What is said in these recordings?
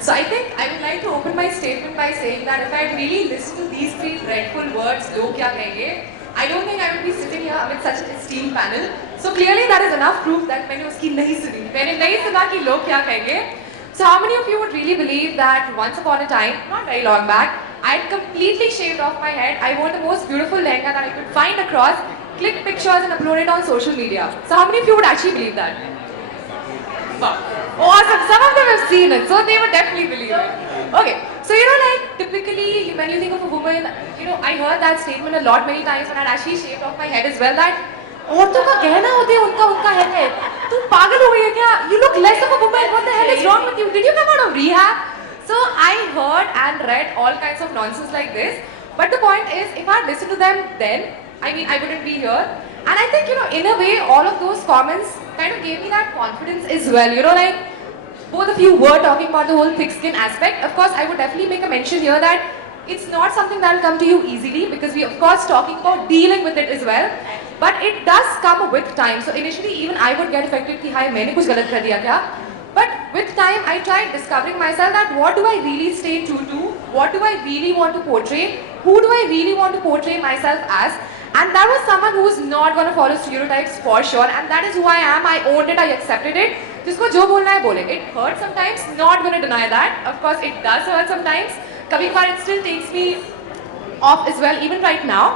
So I think I would like to open my statement by saying that if I had really listened to these three dreadful words, logkyakahenge, I don't think I would be sitting here with such an esteemed panel. So clearly that is enough proof that मैंने उसकी नहीं सुनी. मैंने नहीं सुना कि लोग क्या कहेंगे. So how many of you would really believe that once upon a time, not very long back, I had completely shaved off my head. I wore the most beautiful lehenga that I could find across, clicked pictures and uploaded on social media. So how many of you would actually believe that? Wow. Awesome. Some of them have seen it, so they would definitely believe it. Okay. So like typically when you think of a woman, I heard that statement a lot many times when I actually shaved off my head as well that औरतों का गहना होते हैं उनका है तुम पागल हो गई है क्या you look less of a woman what the hell is wrong with you did you come out of rehab so I heard and read all kinds of nonsense like this but the point is if I had listened to them then I mean I wouldn't be here and I think in a way all of those comments kind of gave me that confidence as well like both of you were talking about the whole thick skin aspect of course I would definitely make a mention here that it's not something that will come to you easily because we of course talking about dealing with it as well but it does come with time so initially even I would get affected कि हाय मैंने कुछ गलत कर दिया क्या but with time I tried discovering myself that what do I really stay true to what do I really want to portray who do I really want to portray myself as and that was someone who was not going to follow stereotypes for sure and that is who I am I owned it I accepted it जिसको जो बोलना है बोले it hurt sometimes not going to deny that of course it does hurt sometimes कभी कभार it still takes me off as well even right now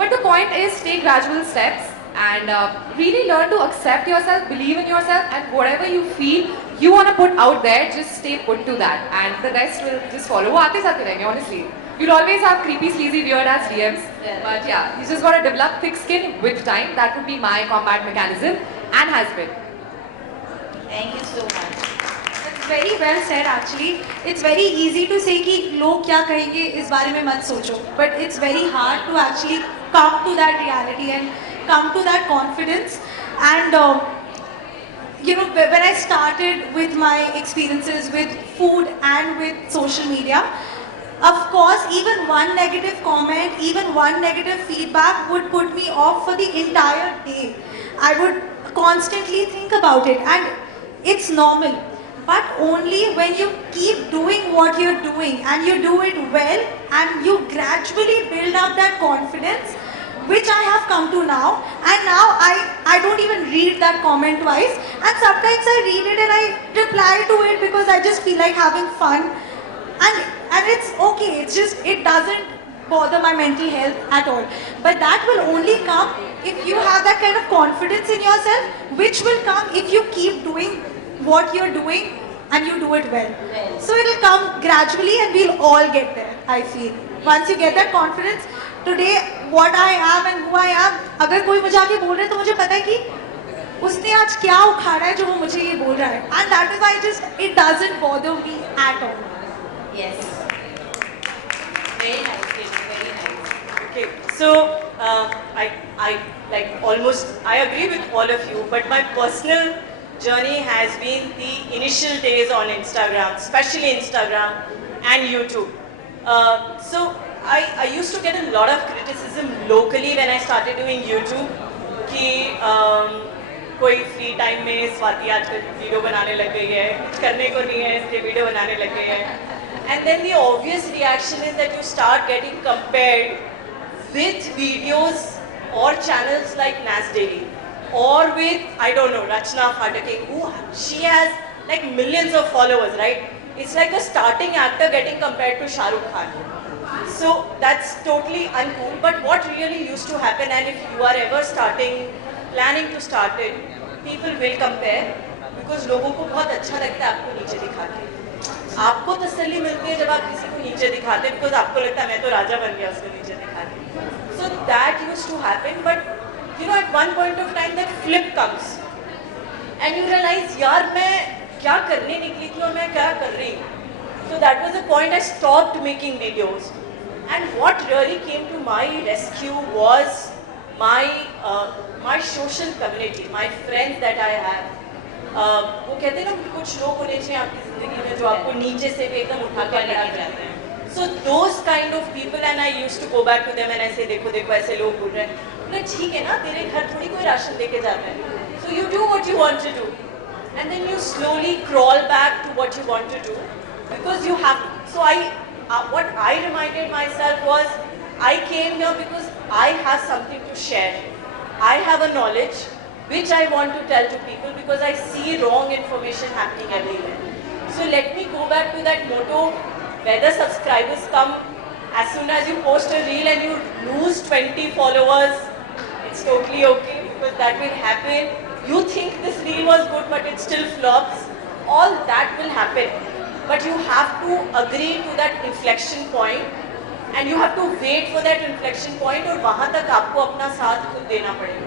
but the point is take gradual steps and really learn to accept yourself believe in yourself and whatever you feel you want to put out there just stay put to that and the rest will just follow वो आते साथ रहेंगे honestly you'll always have creepy sleazy weird ass DMs but yeah you just got to develop thick skin with time that would be my combat mechanism and has been. Thank you so much. That's very well said actually. It's very easy to say कि लोग क्या कहेंगे इस बारे में मत सोचो. But it's very hard to actually come to that reality and come to that confidence. And when I started with my experiences with food and with social media, of course, even one negative comment, even one negative feedback would put me off for the entire day. I would constantly think about it and it's normal. But only when you keep doing what you're doing and you do it well and you gradually build up that confidence, which I have come to now. And now I don't even read that comment twice. And sometimes I read it and I reply to it because I just feel like having fun. And it's okay, it's just, it doesn't bother my mental health at all. But that will only come if you have that kind of confidence in yourself, which will come if you keep doing what you're doing and you do it well. So it'll come gradually and we'll all get there, I feel. Once you get that confidence, today what I am and who I am, अगर कोई मुझे आके बोल रहा है तो मुझे पता है कि उसने आज क्या उखाड़ा है जो वो मुझे ये बोल रहा है. And that is why it doesn't bother me at all. Yes. Very nice, very nice. Okay, so I agree with all of you, but my personal journey has been the initial days on Instagram, especially Instagram and YouTube. So I used to get a lot of criticism locally when I started doing YouTube कि कोई free time में स्वाति आजकल video बनाने लग गई है कुछ करने को नहीं है इसलिए वीडियो बनाने लग गई है and then the obvious reaction is that you start getting compared with videos or channels like Nas Daily or with I don't know Rachna Phatake who she has like millions of followers right it's like a starting actor getting compared to Shah Rukh Khan so that's totally uncool but what really used to happen and if you are ever planning to start it people will compare because लोगों को बहुत अच्छा लगता है आपको नीचे दिखा के आपको तसल्ली मिलती है जब आप किसी को नीचे दिखाते हैं बिकॉज आपको लगता है मैं तो राजा बन गया उसको नीचे दिखा के so that used to happen but at one point of time that flip comes and you realise यार मैं क्या करने निकली थी और मैं क्या कर रही हूँ so that was the point I stopped making videos and what really came to my rescue was my social community, my friends that I have. वो कहते हैं ना कुछ लोग होने चाहिए आपकी ज़िंदगी में जो आपको नीचे से भी एकदम उठा कर लगा जाते हैं So those kind of people and I used to go back to them and I say देखो देखो ऐसे लोग बोल रहे हैं बोले ठीक है ना तेरे घर थोड़ी कोई राशन लेके जाता है So you do what you want to do and then you slowly crawl back to what you want to do because you have. So what I reminded myself was, I came here because I have something to share. I have a knowledge which I want to tell to people because I see wrong information happening everywhere. So let me go back to that motto, whether subscribers come as soon as you post a reel and you lose 20 followers, it's totally okay because that will happen. You think this reel was good but it still flops. All that will happen. But you have to agree to that inflection point and you have to wait for that inflection point और वहाँ तक आपको अपना साथ खुद देना पड़ेगा.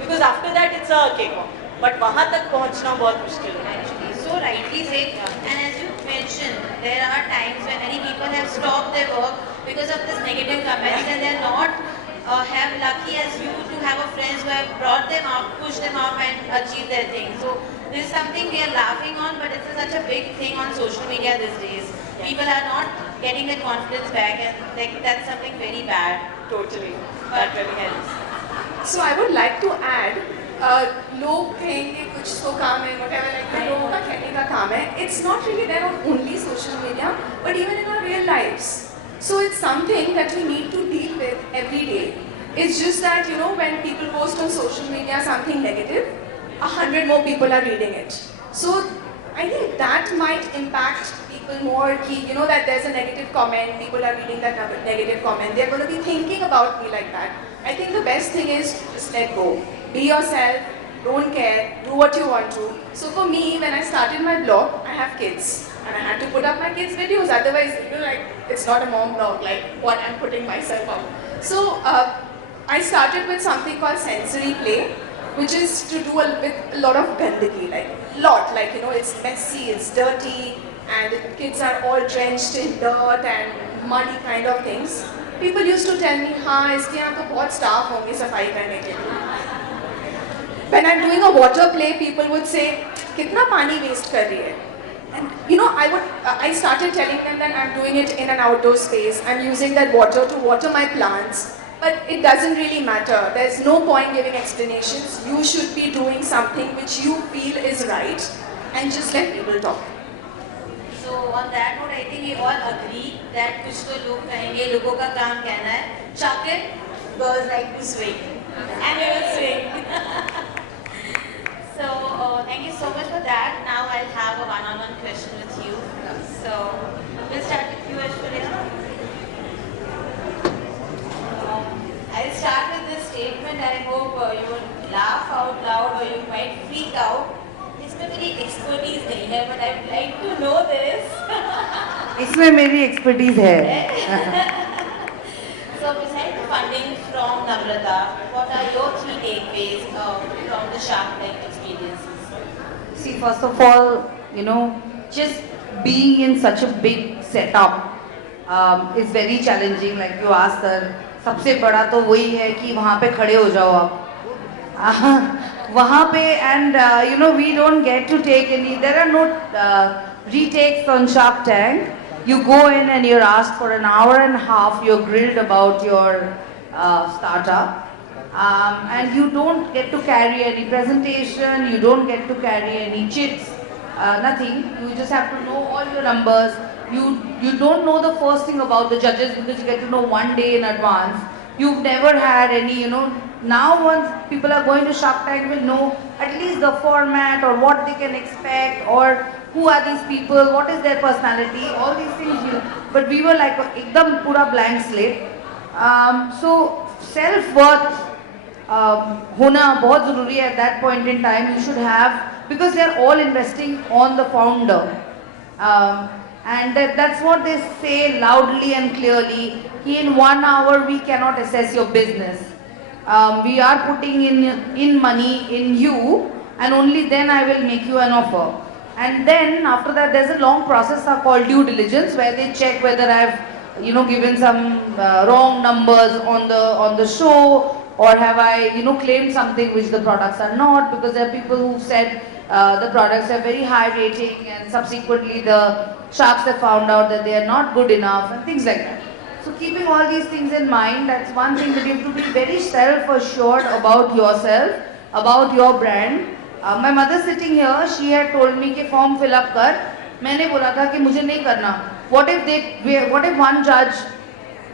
Because after that it's a cakewalk. But वहाँ तक पहुँचना बहुत मुश्किल है. Actually, so rightly said. And as you mentioned, there are times when many people have stopped their work because of this negative comments, and they are not have lucky as you to have a friends who have brought them up, pushed them up, and achieved their thing. So this is something we are laughing on, but it's such a big thing on social media these days. People are not getting their confidence back, and like that's something very bad. Totally. That really helps. So I would like to add, लोग कहेंगे कुछ तो काम है, whatever, like लोगों का कहने का काम है. It's not really there on only social media, but even in our real lives. So it's something that we need to deal with every day. It's just that, when people post on social media something negative, 100 more people are reading it. So I think that might impact people more, that there's a negative comment, people are reading that negative comment, they're going to be thinking about me like that. I think the best thing is just let go. Be yourself, don't care, do what you want to. So for me, when I started my blog, I have kids. And I had to put up my kids' videos, otherwise, it's not a mom blog, like what I'm putting myself up. So I started with something called sensory play, which is to do with a lot of gandagi, it's messy, it's dirty, and the kids are all drenched in dirt and muddy kind of things. People used to tell me, हाँ इसके यहाँ तो बहुत staff होंगे सफाई करने के लिए. When I'm doing a water play, people would say, कितना पानी waste कर रही है? And I started telling them that I'm doing it in an outdoor space. I'm using that water to water my plants. But it doesn't really matter. There's no point giving explanations. You should be doing something which you feel is right and just let people talk. So on that note, I think we all agree that कुछ तो लोग कहेंगे, लोगों का काम कहना है. Chuck it, girls like to swing, and we will swing. So thank you so much for that. Now I'll have a one-on-one question with you. So we'll start with you, Aishwarya. I'll start with this statement. I hope you would laugh out loud or you might freak out. इसमें मेरी expertise नहीं है, but I'd like to know this. इसमें मेरी expertise है. So besides the funding from Namrata, what are your key takeaways from the Shark Tank experiences? See, first of all, just being in such a big setup is very challenging. Like you asked her, सबसे बड़ा तो वही है कि वहाँ पे खड़े हो जाओ आप. वहाँ पे and we don't get to take any. There are no retakes on Shark Tank. You go in and you're asked for an hour and a half. You're grilled about your startup. And you don't get to carry any presentation, you don't get to carry any chits, nothing. You just have to know all your numbers. You don't know the first thing about the judges because you get to know one day in advance. You've never had any, now once people are going to Shark Tank will know at least the format or what they can expect or who are these people, what is their personality, all these things. But we were like ekdam pura blank slate. So self-worth होना बहुत ज़रूरी है at that point in time. You should have, because they are all investing on the founder, and that's what they say loudly and clearly. In 1 hour we cannot assess your business. We are putting in money in you, and only then I will make you an offer. And then after that there's a long process called due diligence where they check whether I've given some wrong numbers on the show. Or have I, claimed something which the products are not, because there are people who've said the products have very high rating and subsequently the sharks have found out that they are not good enough and things like that. So keeping all these things in mind, that's one thing that you have to be very self-assured about yourself, about your brand. My mother sitting here, she had told me कि form fill up कर, मैंने बोला था कि मुझे नहीं करना. What if one judge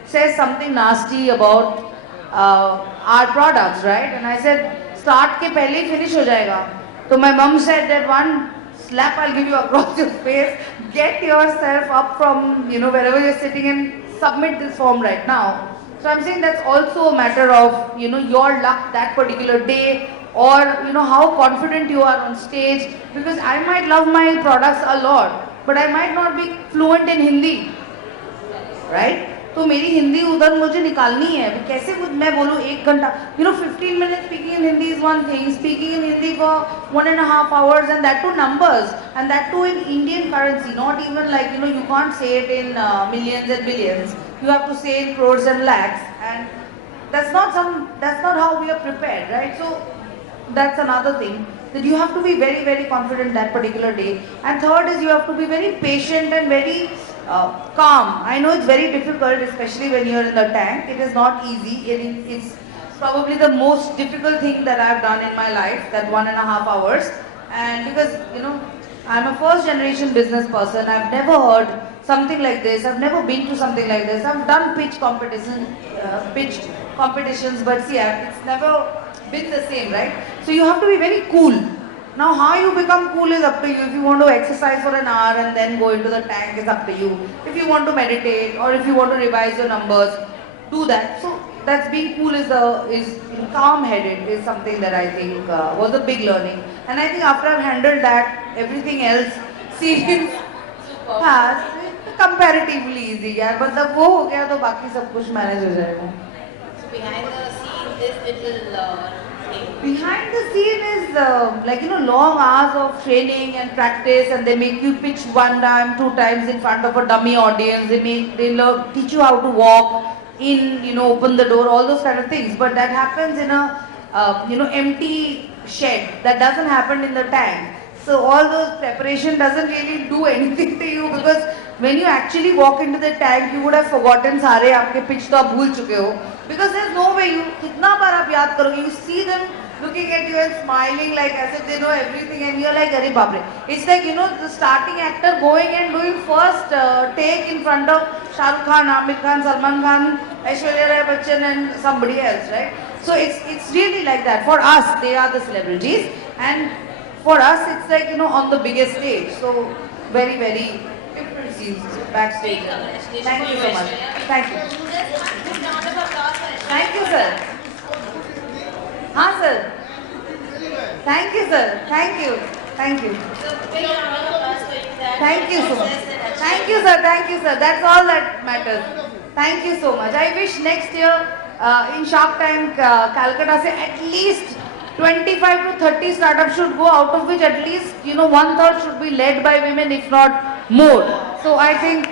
says something nasty about our products, right? And I said, start के पहले ही finish हो जाएगा. So my mom said that one slap I'll give you across your face. Get yourself up from wherever you're sitting and submit this form right now. So I'm saying that's also a matter of your luck that particular day, or how confident you are on stage. Because I might love my products a lot, but I might not be fluent in Hindi, right? तो मेरी हिंदी उधर मुझे निकालनी है. कैसे मैं बोलूँ 1 घंटा, 15 minutes speaking in Hindi is one thing, speaking in Hindi for 1.5 hours, and that too numbers, and that too in Indian currency, not even like, you can't say it in millions and billions, you have to say in crores and lakhs, and that's not how we are prepared, right? So that's another thing, that you have to be very, very confident that particular day. And third is you have to be very patient and very calm. I know it's very difficult, especially when you're in the tank. It is not easy. It's probably the most difficult thing that I've done in my life, that 1.5 hours. And because, I'm a first generation business person, I've never heard something like this. I've never been to something like this. I've done pitch competitions, but see, it's never been the same, right? So you have to be very cool. Now how you become cool is up to you. If you want to exercise for an hour and then go into the tank, is up to you. If you want to meditate, or if you want to revise your numbers, do that. So that's being cool is calm-headed is something that I think was a big learning. And I think after I've handled that, everything else seems comparatively easy. Yeah, but the वो हो गया तो बाकी सब कुछ manage हो जाएगा. So behind the scene, this little thing. Behind the scene is long hours of training and practice, and they make you pitch 1 time, 2 times in front of a dummy audience. They teach you how to walk in, open the door, all those kind of things. But that happens in a empty shed. That doesn't happen in the tank. So all those preparation doesn't really do anything to you, because when you actually walk into the tank, you would have forgotten सारे आपके pitch तो आप भूल चुके हो. Because there's no way कितना बार आप याद करोगे. You see them looking at you and smiling like as if they know everything, and you're like, अरे बाप रे. It's like the starting actor going and doing first take in front of Shah Rukh Khan, Amir Khan, Salman Khan, Aishwarya Rai Bachchan, and somebody else, right? So it's really like that. For us, they are the celebrities, and for us, it's like on the biggest stage. So very, very different scenes backstage. Thank you so much. Thank you. Thank you, sir. हाँ sir. Thank you, sir. Thank you. Thank you. Thank you so much. Thank you, sir. Thank you, sir. That's all that matters. Thank you so much. I wish next year in Shark Tank, Calcutta, say at least 25 to 30 startups should go, out of which at least 1/3 should be led by women, if not more. So I think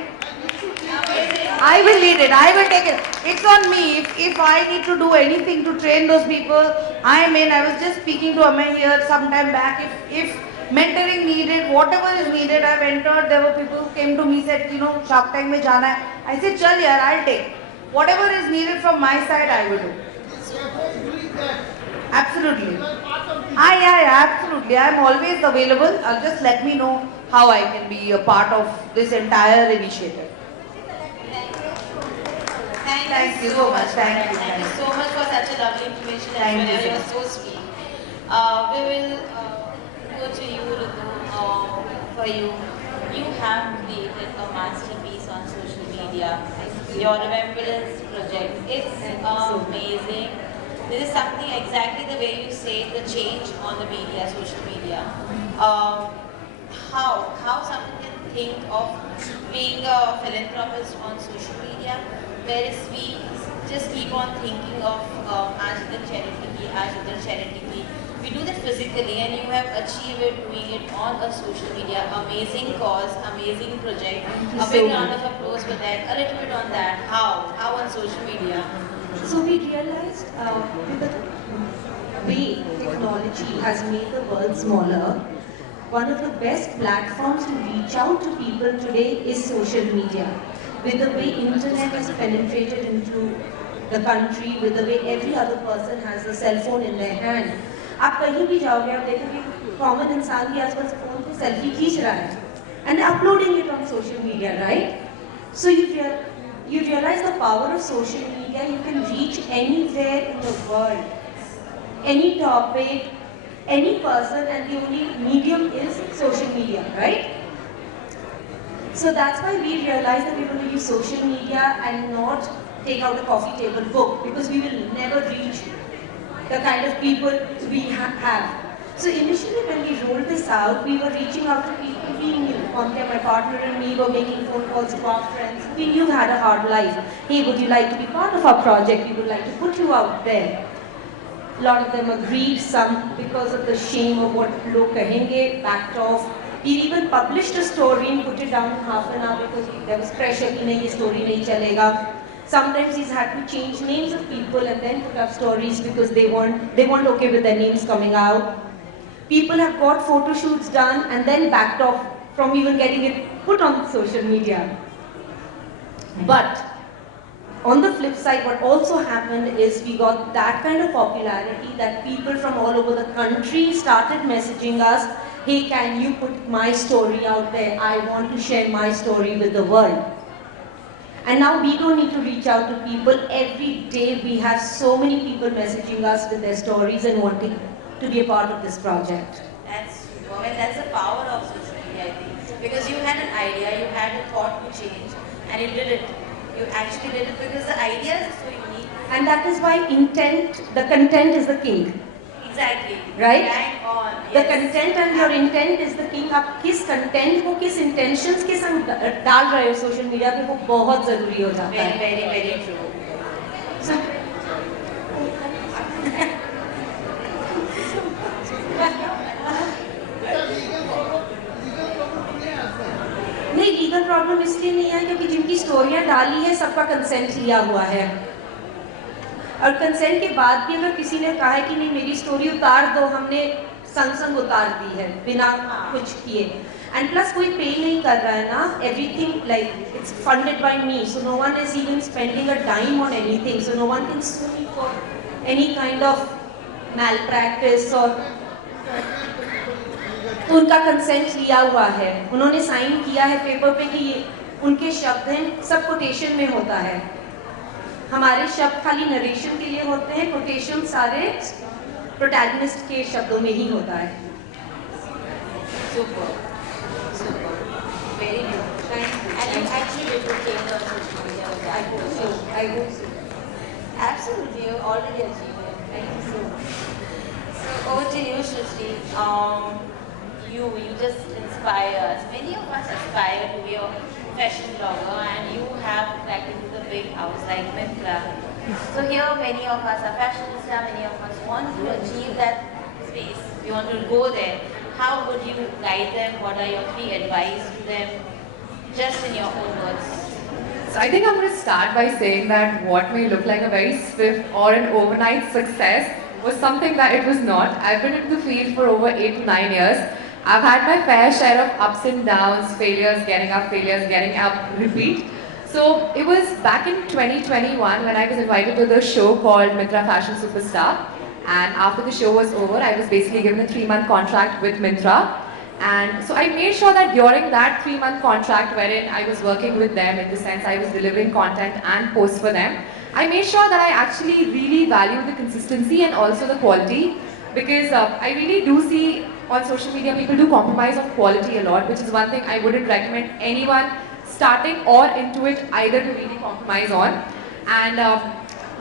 I will lead it. I will take it. It's on me. If I need to do anything to train those people, I'm in. I was just speaking to Amay here some time back. If mentoring needed, whatever is needed, I've entered. There were people who came to me, said, Shark Tank mein jana hai. I said, chal yaar, I'll take. Whatever is needed from my side, I will do. Absolutely. Yeah, absolutely. I'm always available. Just let me know how I can be a part of this entire initiative. Thank you so much. Thank you. Thank you so much for such a lovely information. Thank you. You're so sweet. We will go to you, Ritu. For you, you have created a masterpiece on social media. Your Remembrance project. It's amazing. This is something exactly the way you say, the change on the media, social media. How someone can think of being a philanthropist on social media, whereas we just keep on thinking of charity. We do that physically, and you have achieved it doing it on a social media. Amazing cause, amazing project. A big round of applause for that. A little bit on that. How on social media? So we realized with the way technology has made the world smaller, one of the best platforms to reach out to people today is social media. With the way internet has penetrated into the country, with the way every other person has a cell phone in their hand, आप कहीं भी जाओगे आप देखोगे common इंसान भी आजकल phone पे सेल्फी खींच रहा है. and uploading it on social media, right? So you realize the power of social media. You can reach anywhere in the world, any topic, any person, and the only medium is social media, right? So that's why we realized that we're going to use social media and not take out a coffee table book, because we will never reach the kind of people we have. So initially when we rolled this out, we were reaching out to people we knew. Monica, my partner, and me were making phone calls to our friends we knew had a hard life. Hey, would you like to be part of our project? We would like to put you out there. A lot of them agreed, some because of the shame of what logkyakahenge backed off. We even published a story and put it down in half an hour because there was pressure that this story nahi chalega. Sometimes he's had to change names of people and then put up stories because they weren't okay with their names coming out. People have got photo shoots done and then backed off from even getting it put on social media. But on the flip side, what also happened is we got that kind of popularity that people from all over the country started messaging us, hey, can you put my story out there? I want to share my story with the world. And now we don't need to reach out to people. Every day we have so many people messaging us with their stories and wanting to be a part of this project. That's true. Well, that's the power of social media, I think. Because you had an idea, you had a thought to change, and you did it. You actually did it because the idea is so unique. And that is why the content is the king. Exactly. Right? Bang on. The Yes. content and your intent is the king. आप किस content को किस intentions के संग डाल रहे हो social media पे, वो बहुत जरूरी हो जाता Very, है. very, very true. So, नहीं, लीगल प्रॉब्लम इसलिए नहीं है क्योंकि जिनकी स्टोरियां डाली है सबका कंसेंट लिया हुआ है, और कंसेंट के बाद भी अगर किसी ने कहा है कि नहीं मेरी स्टोरी उतार दो, हमने संग संग उतार दी है बिना कुछ किए. एंड प्लस कोई पे नहीं कर रहा है ना, everything like it's funded by me, so no one is even spending a time on anything, so no one can sue me for any kind of malpractice. और तो उनका कंसेंट लिया हुआ है, उन्होंने साइन किया है पेपर पे कि ये उनके शब्द हैं, सब कोटेशन में होता है. हमारे शब्द खाली नरेशन के लिए होते हैं, कोटेशन सारे प्रोटैगनिस्ट के शब्दों में ही होता है. Super. Super. Very good. And you actually did the change on social media with that. I hope so. Absolutely, you already achieved it. Thank you so much. So over to you, Shrishti. You just inspire us. Many of us aspire to be a fashion blogger, and you have practically the big house like Mitra. So here, many of us are fashionistas. Many of us want to achieve that space. We want to go there. How would you guide them? What are your 3 advice to them? Just in your own words. So I think I'm going to start by saying that what may look like a very swift or an overnight success was something that it was not. I've been in the field for over 8 to 9 years. I've had my fair share of ups and downs, failures, getting up, repeat. So it was back in 2021 when I was invited to the show called Mitra Fashion Superstar. And after the show was over, I was basically given a 3-month contract with Mitra. And so I made sure that during that 3-month contract wherein I was working with them, in the sense I was delivering content and posts for them, I made sure that I actually really value the consistency and also the quality, because I really do see on social media people do compromise on quality a lot, which is one thing I wouldn't recommend anyone starting or into it either to really compromise on. And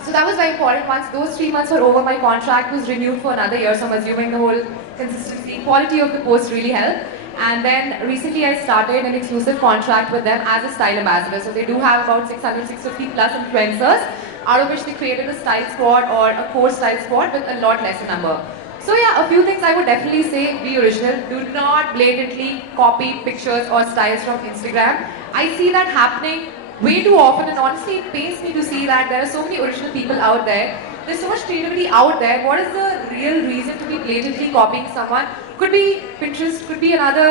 so that was very important. Once those 3 months were over, my contract was renewed for another year, so I'm assuming the whole consistency, quality of the post really helped. And then recently I started an exclusive contract with them as a style ambassador. So they do have about 600, 650 plus influencers, out of which they created a style squad or a core style squad with a lot lesser number. So yeah, a few things I would definitely say: be original. Do not blatantly copy pictures or styles from Instagram. I see that happening way too often, and honestly it pains me to see that there are so many original people out there. There's so much creativity out there. What is the real reason to be blatantly copying someone? Could be Pinterest, could be another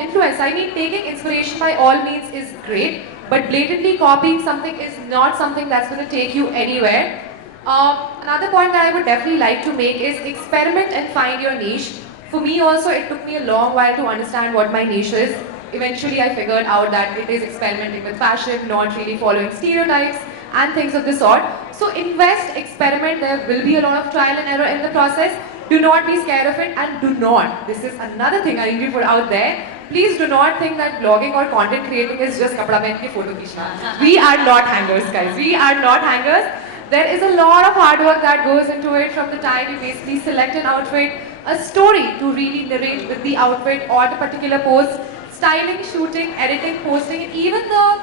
influence. I mean, taking inspiration by all means is great, but blatantly copying something is not something that's going to take you anywhere. Another point that I would definitely like to make is experiment and find your niche. For me also, it took me a long while to understand what my niche is. eventually I figured out that it is experimenting with fashion, not really following stereotypes and things of the sort. So invest, experiment, there will be a lot of trial and error in the process. Do not be scared of it, and do not, this is another thing I really put out there, please do not think that blogging or content creating is just kapda pehen ke photo khichna. We are not hangers, guys. We are not hangers. There is a lot of hard work that goes into it, from the time you basically select an outfit, a story to really narrate with the outfit or the particular post, styling, shooting, editing, posting, and even the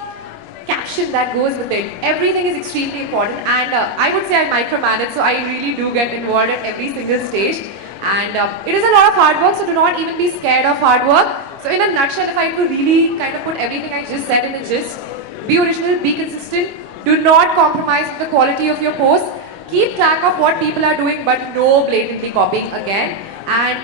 caption that goes with it. Everything is extremely important, and I would say I micromanage, so I really do get involved at every single stage. And it is a lot of hard work, so do not even be scared of hard work. So in a nutshell, if I had to really kind of put everything I just said in a gist, be original, be consistent, do not compromise with the quality of your posts, keep track of what people are doing, but no blatantly copying again, and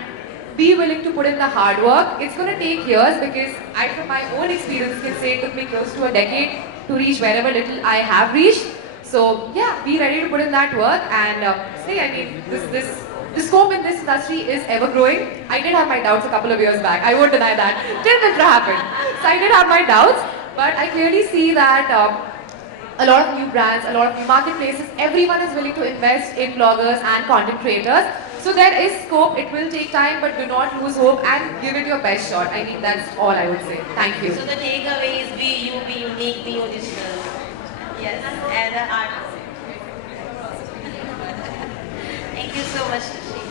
be willing to put in the hard work. It's going to take years, because I, from my own experience, can say it took me close to a decade to reach wherever little I have reached. So yeah, be ready to put in that work, and say, I mean, the scope in this industry is ever growing. I did have my doubts a couple of years back. I won't deny that. Till Mitra happened. So I did have my doubts, but I clearly see that a lot of new brands, a lot of new marketplaces, everyone is willing to invest in bloggers and content creators. So there is scope, it will take time, but do not lose hope and give it your best shot. I mean, that's all I would say. Thank you. So the takeaway is be you, be unique, be original. Yes, and the art. Thank you so much, Rishi.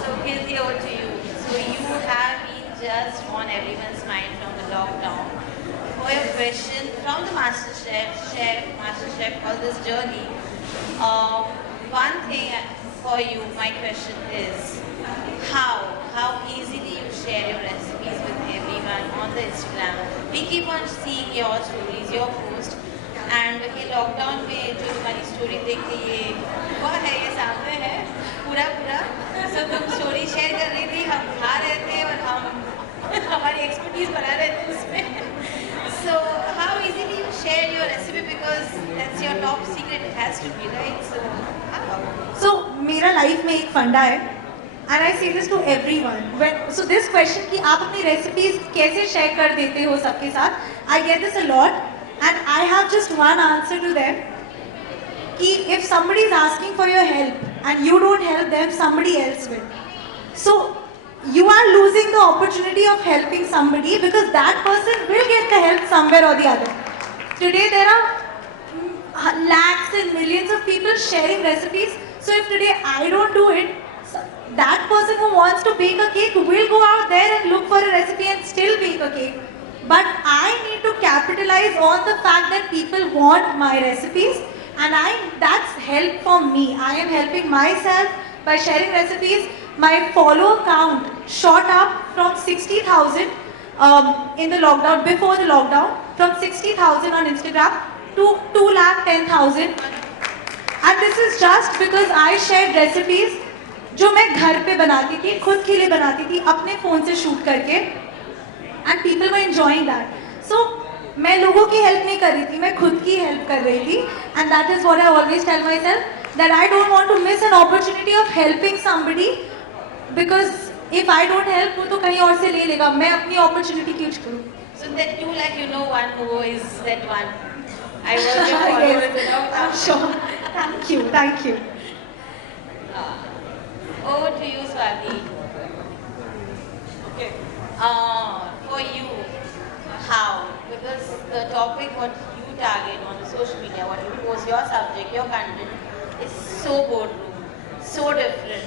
So Kirti, over to you. So you have been just on everyone's mind from the lockdown. For your question from the MasterChef, for this journey, one thing for you, my question is, how easily you share your recipes with everyone on the Instagram. We keep on seeing your stories, your posts, and ये lockdown में जो तुम्हारी story देख के ये वो है, ये सामने है पूरा so तुम स्टोरी शेयर कर रही थी, हम खा रहे थे और हम हमारी एक्सपर्टीज बना रहे थे उसमें. So how easily you share your recipe, because that's your top secret, it has to be, right? So how? So मेरा लाइफ में एक फंडा है, and I say this to everyone. So this question कि आप अपनी recipes कैसे share कर देते हो सबके साथ, I get this a lot, and I have just one answer to them. कि if somebody is asking for your help and you don't help them, somebody else will. So you are losing the opportunity of helping somebody, because that person will get the help somewhere or the other. Today there are lakhs and millions of people sharing recipes. So if today I don't do it, that person who wants to bake a cake will go out there and look for a recipe and still bake a cake. But I need to capitalize on the fact that people want my recipes, and that's help for me. I am helping myself by sharing recipes. My follower count shot up from 60,000 in the lockdown, before the lockdown, from 60,000 on Instagram to 210,000. And this is just because I shared recipes जो मैं घर पे बनाती थी, खुद के लिए बनाती थी, अपने फ़ोन से शूट करके, and people were enjoying that. So मैं लोगों की हेल्प नहीं कर रही थी, मैं खुद की हेल्प कर रही थी, and that is what I always tell myself, that I don't want to miss an opportunity of helping somebody, because if I don't help, वो तो कहीं और से ले लेगा, मैं अपनी opportunity क्यों छोड़ूं? So that you, like, you know one who is that one. I was your follower. Yes, I'm sure. Thank you. Over to you, Swati. Okay. For you, how? Because the topic what you target on the social media, what you post, your subject, your content is so boardroom, so different.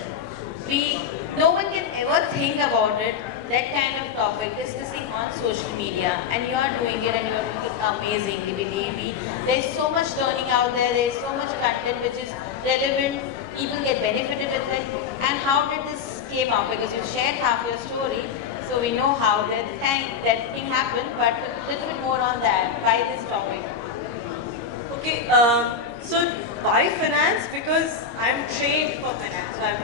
No one can ever think about it, that kind of topic, discussing on social media, and you are doing it and you are doing it amazingly, believe me. There is so much learning out there, there is so much content which is relevant, people get benefited with it. And how did this came out? Because you shared half your story, so we know how that thing happened, but a little bit more on that. Why this topic? Okay, so why finance? Because I'm trained for finance, so I'm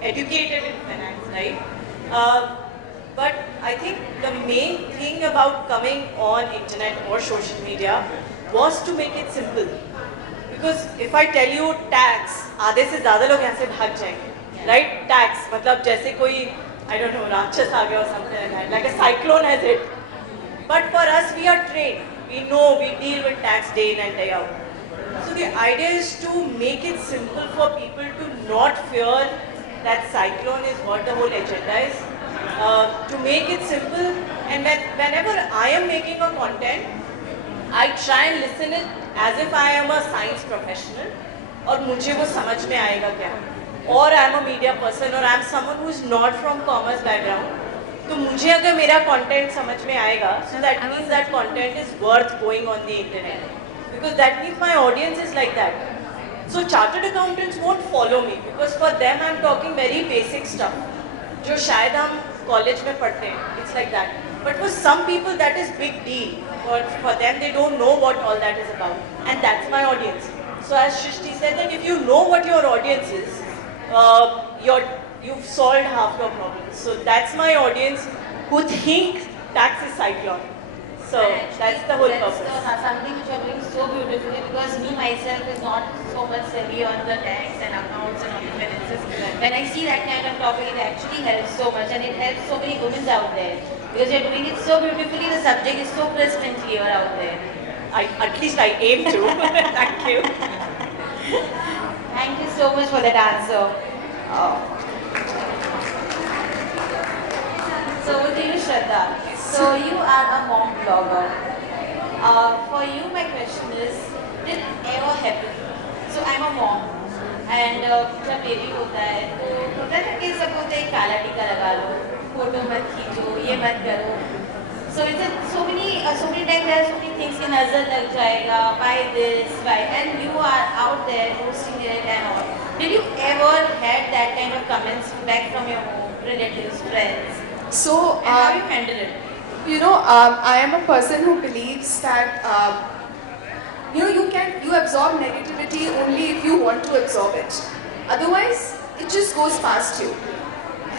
educated in finance, right? But I think the main thing about coming on internet or social media was to make it simple. Because if I tell you tax, आधे से ज़्यादा लोग यहाँ से भाग जाएंगे, right? Tax, मतलब जैसे कोई, I don't know, राक्षस आ गया or something like that, like a cyclone has hit. But for us, we are trained. We know, we deal with tax day in and day out. So the idea is to make it simple for people to not fear that cyclone is what the whole agenda is. To make it simple, and whenever I am making a content, I try and listen it as if I am a science professional और मुझे वो समझ में आएगा क्या, or I am a media person or I am someone who is not from commerce background, तो मुझे अगर मेरा content समझ में आएगा, so that means that content is worth going on the internet, because that means my audience is like that. So chartered accountants won't follow me because for them I am talking very basic stuff, जो शायद हम college में पढ़ते हैं, it's like that. But for some people that is big deal. For them, they don't know what all that is about, and that's my audience. So as Shrishti said, that if you know what your audience is, you've solved half your problems. So that's my audience who think tax is cyclone. So that's the whole purpose. Something which you are doing so beautifully, because me myself is not so much savvy on the tax and accounts and all the finances. When I see that kind of topic, it actually helps so much, and it helps so many women out there. Because you are doing it so beautifully, the subject is so crisp and clear out there. At least I aim to. Thank you. Thank you so much for that answer. So with you, Shraddha. So you are a mom blogger. For you, my question is, did it ever happen? So I'm a mom, and जब baby होता है तो होता है ना कि सब बोलते हैं काला टीका लगा लो, फोटो मत खींचो, ये मत करो. So it's so many times there are so many things कि नजर लग जाएगा, buy this, buy, and you are out there posting it and all. Did you ever had that kind of comments back from your home, relatives, friends? So, And how you handle it? I am a person who believes that, you absorb negativity only if you want to absorb it. Otherwise, it just goes past you.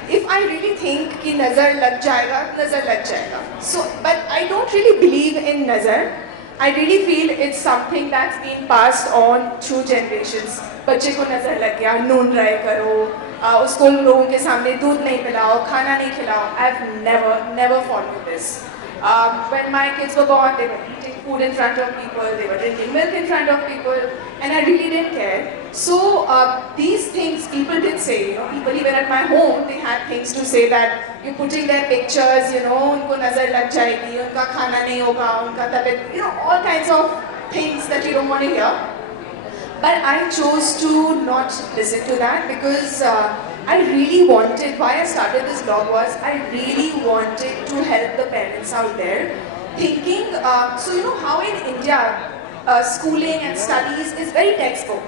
If I really think कि नज़र लग जाएगा. So, but I don't really believe in nazar. I really feel it's something that's been passed on through generations. बच्चे को नज़र लग गया, नून राय करो, उसको लोगों के सामने दूध नहीं पिलाओ, खाना नहीं खिलाओ. I've never followed this. When my kids were born, they were eating food in front of people, they were drinking milk in front of people, and I really didn't care. So these things people did say, people even at my home, they had things to say that you're putting their pictures, उनको नजर लग जाएगी, उनका खाना नहीं होगा, उनका तबीयत, all kinds of things that you don't want to hear. But I chose to not listen to that because I really wanted, why I started this blog was, I really wanted to help the parents out there. Thinking, so how in India, schooling and studies is very textbook.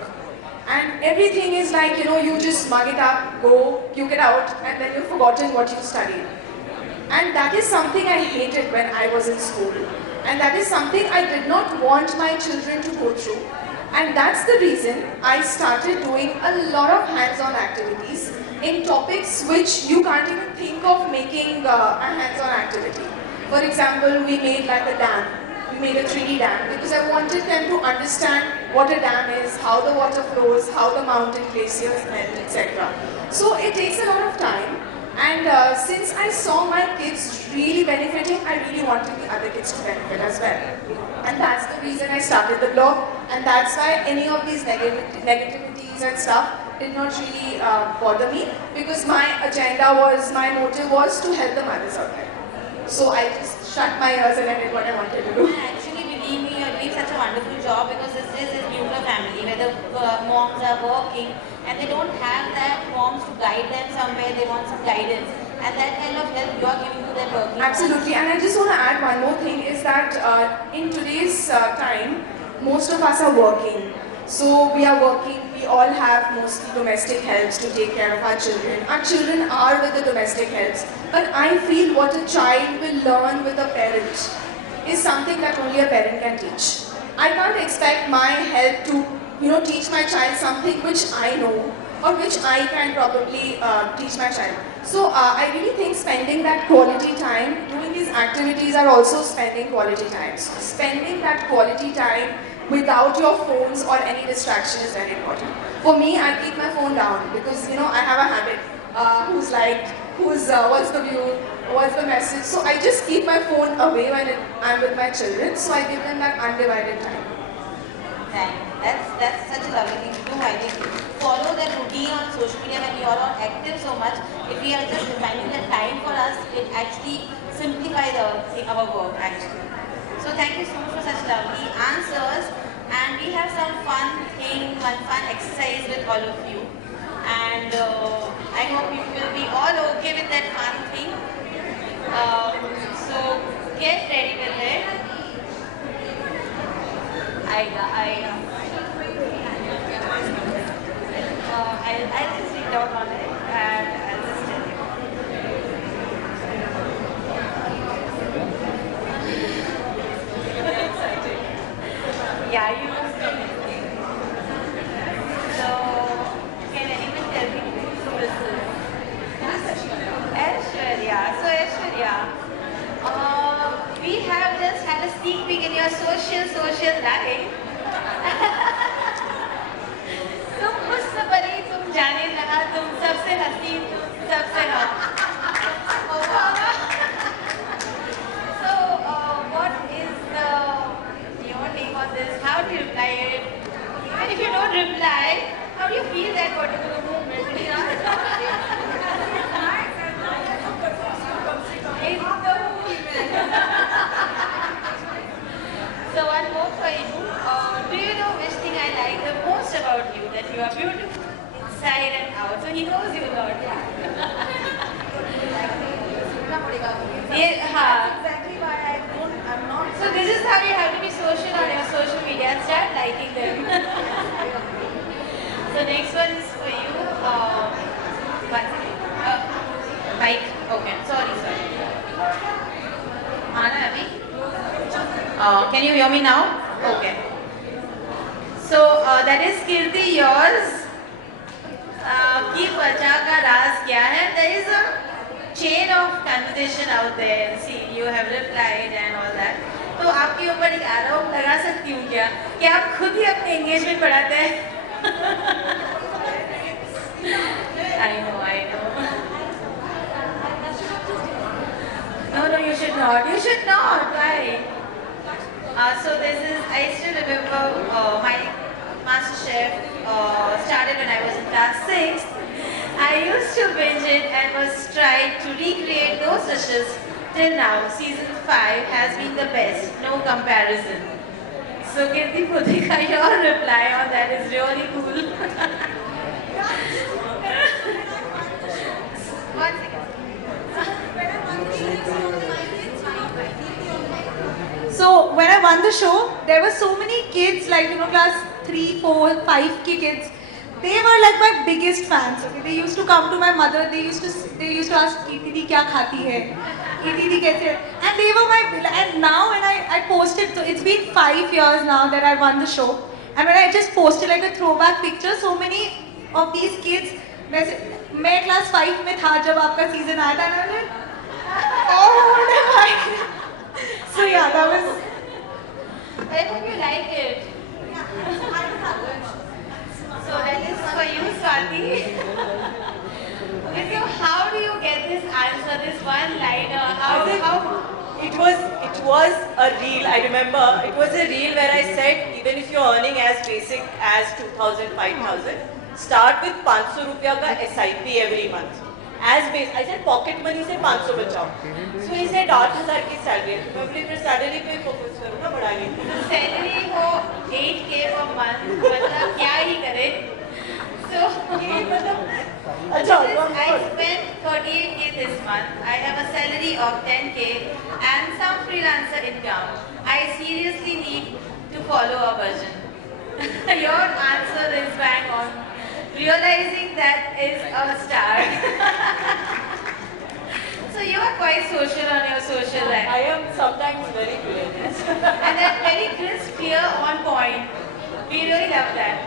And everything is like, you just mug it up, go, puke it out, and then you've forgotten what you studied. And that is something I hated when I was in school. And that is something I did not want my children to go through. And that's the reason I started doing a lot of hands-on activities in topics which you can't even think of making a hands-on activity. For example, we made like a dam. We made a 3D dam because I wanted them to understand what a dam is, how the water flows, how the mountain glaciers melt, etc. So it takes a lot of time. And since I saw my kids really benefiting, I really wanted the other kids to benefit as well. And that's the reason I started the blog. And that's why any of these negativities and stuff did not really bother me, because my motive was to help the mothers out there. So I just shut my ears and I did what I wanted to do. Actually, believe me, you're doing such a wonderful job, because this is a nuclear family where the moms are working and they don't have that moms to guide them somewhere, they want some guidance. And that kind of help you are giving to them working. Absolutely, and I just want to add one more thing is that in today's time, most of us are working. So we are working, we all have mostly domestic helps to take care of our children. Our children are with the domestic helps. But I feel what a child will learn with a parent is something that only a parent can teach. I can't expect my help to teach my child something which I know or which I can probably teach my child. So I really think spending that quality time, doing these activities are also spending quality time. So spending that quality time without your phones or any distraction is very important. For me, I keep my phone down because I have a habit who's liked, what's the view, as the message. So I just keep my phone away when I'm with my children. So I give them that undivided time. That's such a lovely thing to do. I think follow that routine on social media when you are not active so much. If we are just finding the time for us, it actually simplifies our work actually. So thank you so much for such lovely answers. And we have some fun exercise with all of you. And I hope you will be all okay with that fun thing. So get ready with it. I'll just read out on it and I'll just tell you. Very exciting. Yeah, you must be. So, can anyone tell me who this is? Aishwarya. So, Aishwarya, we have just had a sneak peek in your social life. तुम हुस्न परी तुम जाने लगा तुम सबसे हसीन तुम सबसे हट So what is your take on this? How do you reply it? And if you don't reply, how do you feel that particular moment? So one more for you. Do you know which thing I like the most about you? That you are beautiful inside and out. So he knows you a lot. Exactly why I'm not. So this is how you have to be social on your social media and start liking them. So next one is for you. One second. Mike. Okay. Sorry. Anna, Abhi? Can you hear me now? Okay. So that is Kirti, yours. Ki vacha ka raaz kya hai? There is a chain of conversation out there. See, you have replied and all that. तो आपके ऊपर एक आरोप लगा सकती हूँ क्या कि आप खुद ही अपने engagement बढ़ाते हैं? I know. No, you should not. You should not. Why? So this is, I still remember my master chef started when I was in class 6. I used to binge it and was trying to recreate those dishes till now. Season 5 has been the best, no comparison. So Kirti Pudhika, your reply on that is really cool. One second. So when I won the show, there were so many kids, like class 3, 4, 5 kids. They were like my biggest fans. Okay? They used to come to my mother. They used to ask, "Ki didi kya khati hai? Ki didi kaise hai?" And they were my. And now when I posted, so it's been 5 years now that I won the show. And when I just posted like a throwback picture, so many of these kids. मैं class 5 में था जब आपका season आया था ना. Oh, so yeah, that was. I hope you like it. So that is for you, Swati. Okay, so how do you get this answer, this one liner? How? It was a reel, I remember. It was a reel where I said, even if you're earning as basic as 2,000, 5,000, start with 500 rupiah ka SIP every month. As base, I said pocket money से 500 बचाओ. So he said 8,000 की salary. मैं अपनी फिर salary पे focus करूँ ना बढ़ाने की. Salary हो 8K per month, मतलब क्या ही करे? So ये मतलब अच्छा. I spent 38K this month. I have a salary of 10K and some freelancer income. I seriously need to follow a budget. Your answer is bang on. Realizing that is a start. So you are quite social on your social life. I am sometimes very curious. And that's very crisp, clear, on point. We really love that.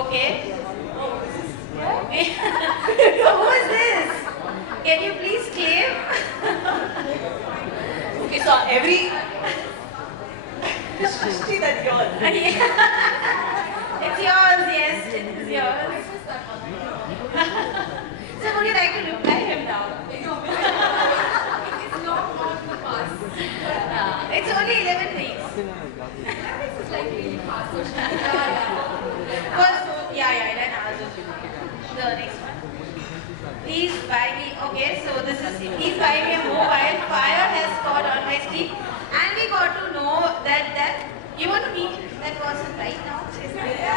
Okay. So who is this? Can you please claim? Okay, so every. Srishti, that's yours. It's yours, yes, it is yours. So would you like to reply him now? please buy me. Okay, so this is, please buy me a mobile. Fire has caught on my street. And we got to know that you want to meet that person right now. Devika,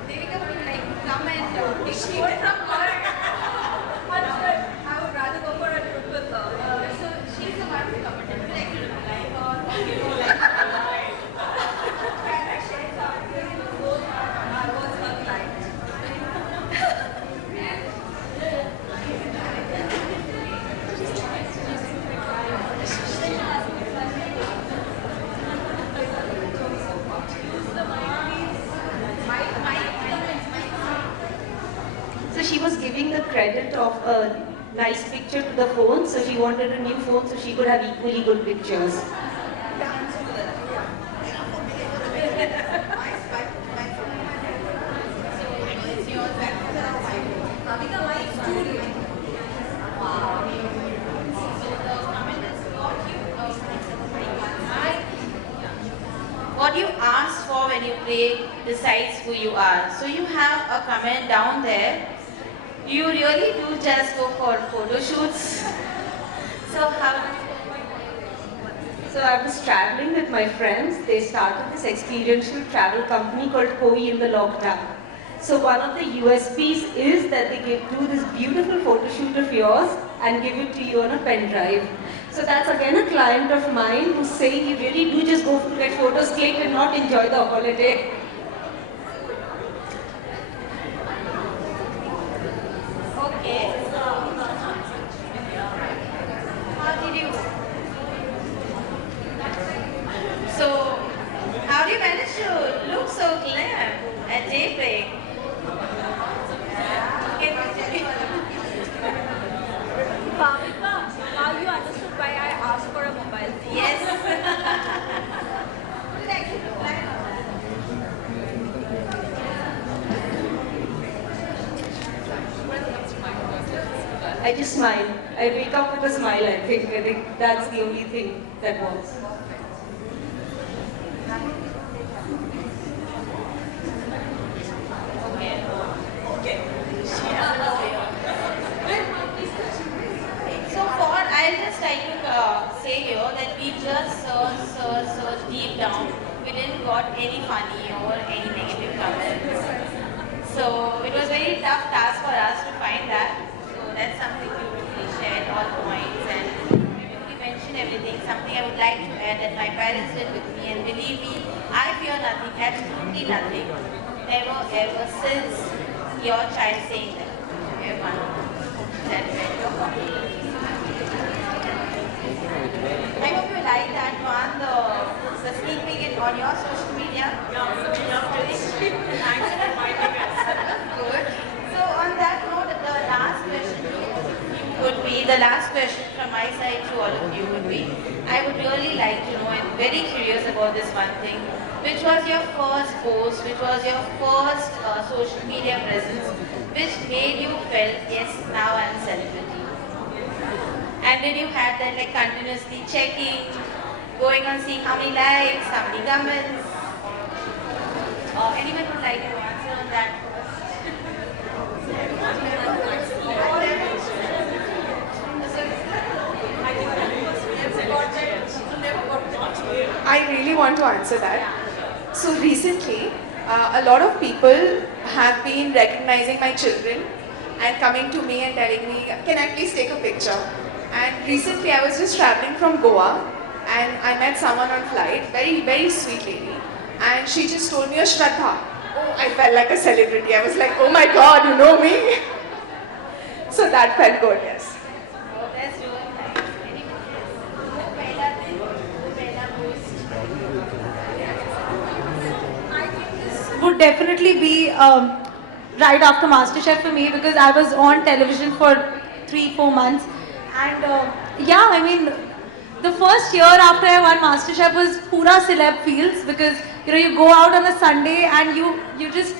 would you like to come and take food from her? I would rather go for a trip with her. So she's the one who commented. Would you like to reply or you don't like to reply? Can I share something? Both was her client. So she was giving the credit of a nice picture to the phone, so she wanted a new phone so she could have equally good pictures. What you ask for when you play decides who you are. So you have a comment down there. You really do just go for photo shoots. So So I was traveling with my friends. They started this experiential travel company called Koi in the lockdown. So one of the USPs is that they do this beautiful photo shoot of yours and give it to you on a pen drive. So that's again a client of mine who's saying you really do just go to get photos clicked and not enjoy the holiday. okay. How did you? So how do you manage to look so clear at daybreak? Now you understood why I asked for a mobile phone. Yes. I just smile. I wake up with a smile, I think. I think that's the only thing that works. So for, I'll just like to say here that we just search deep down. We didn't got any funny or any negative comments. So it was very tough task for us to find that. So that's something we shared all points and we mentioned everything. Something I would like to add that my parents did with me, and believe me, I fear nothing, absolutely nothing. Never ever since your child saying that. Everyone. That's it. I hope you like that one, the sneak peek on your social media. Good. So on that note, the last question from my side to all of you would be, I would really like to know and very curious about this one thing. Which was your first post, which was your first social media presence, which made you felt, yes, now I'm a celebrity? And did you have that like continuously checking, going on seeing how many likes, how many comments? Anyone would like to answer on that I really want to answer that. So recently, a lot of people have been recognizing my children and coming to me and telling me, can I please take a picture? And recently I was just traveling from Goa and I met someone on flight, very, very sweet lady. And she just told me, oh, Shraddha. Oh, I felt like a celebrity. I was like, oh my God, you know me? So that felt good, yes. That's really nice. Would definitely be right after MasterChef for me, because I was on television for 3-4 months, and yeah, I mean, the first year after I won MasterChef was pura celeb feels, because you go out on a Sunday and you just,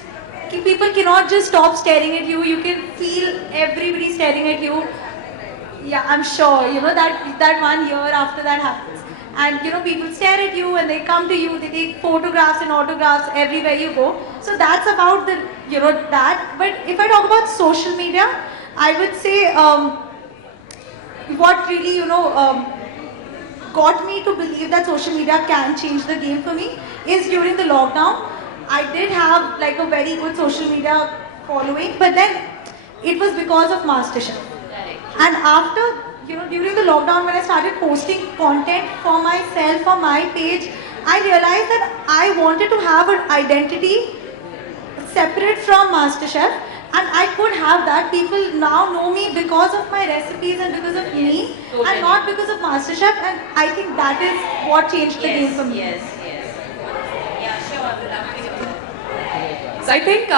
people cannot just stop staring at you. You can feel everybody staring at you. Yeah, I'm sure that 1 year after that happens, and people stare at you and they come to you, they take photographs and autographs everywhere you go. So that's about the that. But if I talk about social media, I would say what really, got me to believe that social media can change the game for me is during the lockdown. I did have like a very good social media following, but then it was because of MasterChef. And after, during the lockdown when I started posting content for myself, for my page, I realized that I wanted to have an identity separate from MasterChef, and I could have that. People now know me because of my recipes and because of me, and not because of MasterChef. And I think that is what changed the game for me. Yes. Yeah, sure. So I think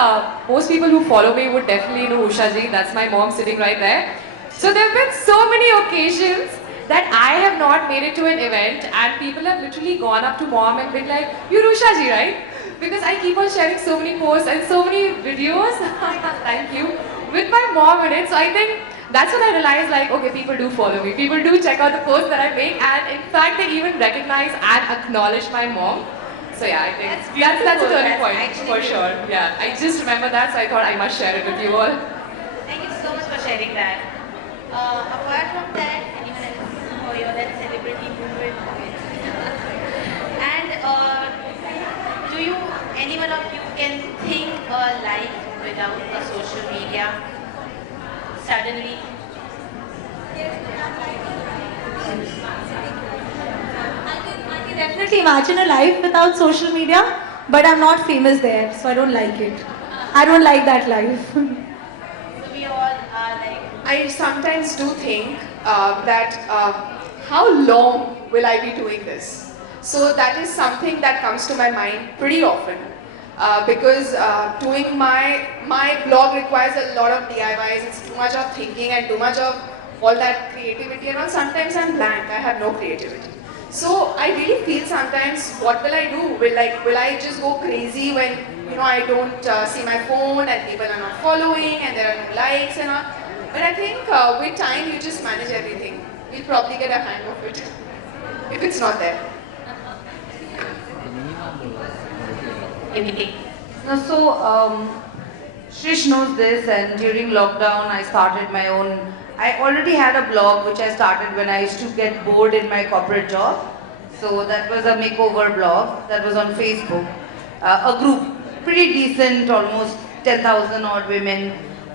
most people who follow me would definitely know Usha ji. That's my mom sitting right there. So there have been so many occasions that I have not made it to an event and people have literally gone up to mom and been like, "You're Usha ji, right?" Because I keep on sharing so many posts and so many videos, thank you, with my mom in it. So I think that's when I realized like, okay, people do follow me. People do check out the posts that I make, and in fact they even recognize and acknowledge my mom. So yeah, I think that's a turning point for sure. Yeah, I just remember that, so I thought I must share it with you all. Thank you so much for sharing that. Apart from that, anyone else for your that celebrity movement? And do you, anyone of you can think a life without a social media? Suddenly? I can definitely imagine a life without social media, but I'm not famous there, so I don't like it. I don't like that life. So we all are like, I sometimes do think that how long will I be doing this? So that is something that comes to my mind pretty often because doing my blog requires a lot of DIYs. It's too much of thinking and too much of all that creativity and all. Sometimes I'm blank. I have no creativity. So I really feel sometimes, what will I do? Will I just go crazy when I don't see my phone and people are not following and there are no likes and all? But I think with time you just manage everything. You'll probably get a hang of it if it's not there. anything. No, so Shrish knows this, and during lockdown I started my own. I already had a blog which I started when I used to get bored in my corporate job. So that was a makeover blog that was on Facebook. A group, pretty decent, almost 10,000 odd women.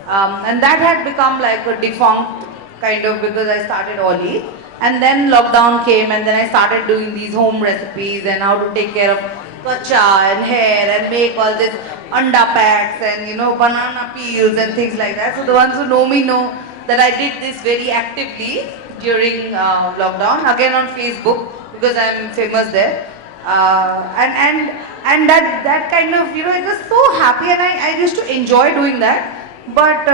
And that had become like a defunct kind of, because I started Oli. And then lockdown came, and then I started doing these home recipes and how to take care of twacha and hair and make all this anda packs and banana peels and things like that. So the ones who know me know that I did this very actively during lockdown, again on Facebook, because I'm famous there. And that kind of, it was so happy, and I used to enjoy doing that. But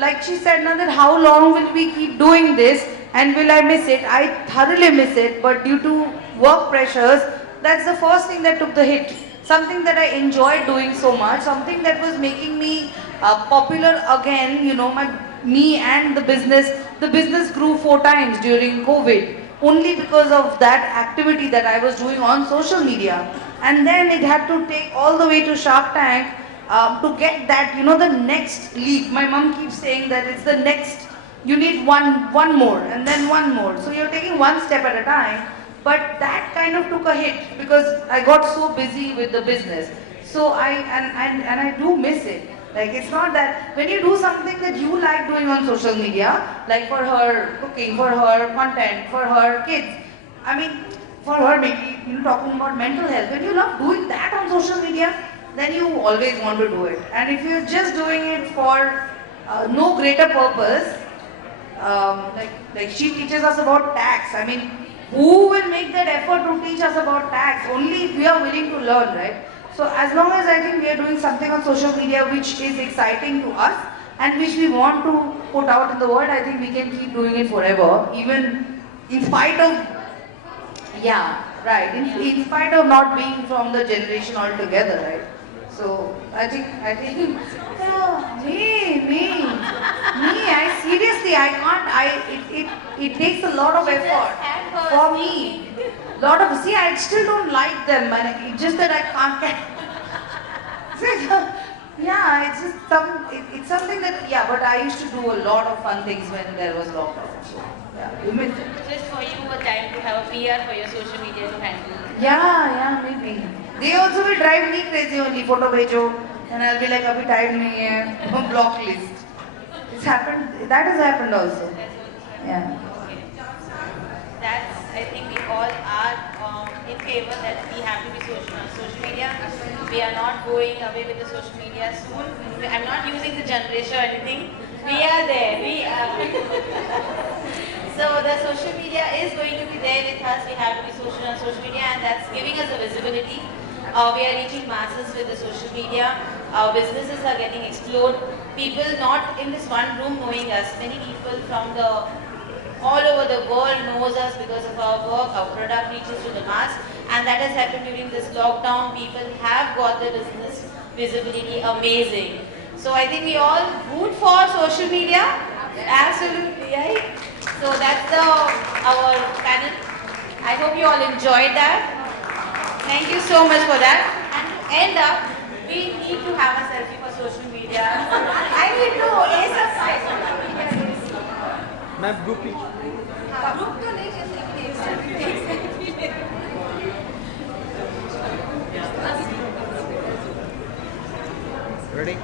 like she said, now that how long will we keep doing this, and will I miss it? I thoroughly miss it, but due to work pressures, that's the first thing that took the hit. Something that I enjoyed doing so much, something that was making me popular again, me and the business grew 4 times during COVID, only because of that activity that I was doing on social media. And then it had to take all the way to Shark Tank to get that, the next leap. My mom keeps saying that it's the next, you need one more and then one more. So you're taking one step at a time. But that kind of took a hit because I got so busy with the business. So I do miss it. Like, it's not that when you do something that you like doing on social media, like for her cooking, for her content, for her kids, I mean, for her maybe, talking about mental health, when you love doing that on social media, then you always want to do it. And if you're just doing it for no greater purpose, like she teaches us about tax. I mean, who will make that effort to teach us about tax? Only if we are willing to learn, right? So as long as I think we are doing something on social media which is exciting to us and which we want to put out in the world, I think we can keep doing it forever, even in spite of, in spite of not being from the generation altogether, right? So I think, I can't, it takes a lot of effort for me. I still don't like them, and it's just that I can't. Yeah, it's just it's something that, yeah, but I used to do a lot of fun things when there was lockdown. So, yeah, you missed it. Just for you a time to have a PR for your social media to handle. Yeah, maybe. They also will drive me crazy only, photo bhejo, and I'll be like, abhi time nahi hai, block list. It's happened, that has happened also. Yeah. That's, I think we all are in favor that we have to be social on social media. We are not going away with the social media soon. I'm not using the generation or anything. We are there. We are. So the social media is going to be there with us. We have to be social on social media, and that's giving us a visibility. We are reaching masses with the social media. Our businesses are getting explored. People not in this one room knowing us. Many people from the all over the world knows us because of our work. Our product reaches to the mass, and that has happened during this lockdown. People have got their business visibility amazing. So I think we all root for social media. Absolutely, right? So that's our panel. I hope you all enjoyed that. Thank you so much for that. And to end up, we need to have a selfie for social media. I need to ace up my social media. Ma'am group pic group तो नहीं जैसे ready